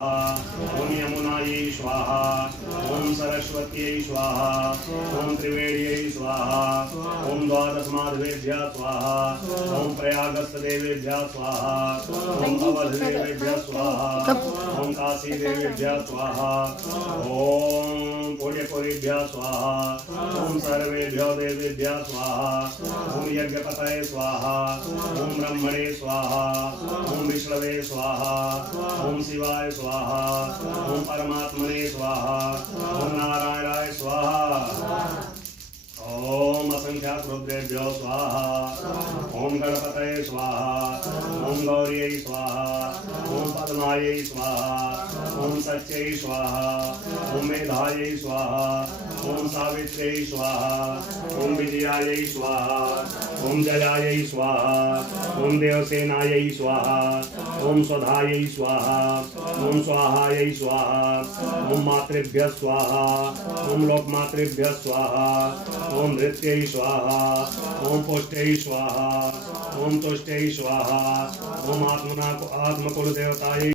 ओम यमुनायै स्वाहा ओम सरस्वत्यै स्वाहा ओम त्रिवेण्यै स्वाहा ओम द्वादशमाधवेभ्यः स्वाहा ओम प्रयागस्थदेवेभ्यः स्वाहा ओम अवधदेवेभ्यः स्वाहा ओम काशीदेवेभ्यः स्वाहा ओम पुण्यपुरीभ्यः स्वाहा ओम सर्वेभ्यो देवेभ्यः स्वाहा ओम यज्ञपतये स्वाहा ओम ब्रह्मणे स्वाहा ओम विष्णवे स्वाहा ओम शिवाय स्वाहा ओम परमात्मने स्वाहा ओम नारायणाय स्वाहा ओम असंख्यात रुद्रेभ्यो स्वाहा ओम गणपतये स्वाहा ओम गौर्यै स्वाहा ओम पद्मायै स्वाहा ओम सत्यै स्वाहा ओम मेधायै स्वाहा ओम सावित्र्यै स्वाहा ओम विजयायै स्वाहा ओम जयायै स्वाहा ओम देवसेनायै स्वाहा ओम स्वधायै स्वाहा ओम स्वाहायै स्वाहा ओम मातृभ्यः स्वाहा ओम लोकमातृभ्यः स्वाहा ओम धृत्यै स्वाहा ओम पुष्टै स्वाहा ओम तुष्टै स्वाहा ओम आत्मकुलदेवतायै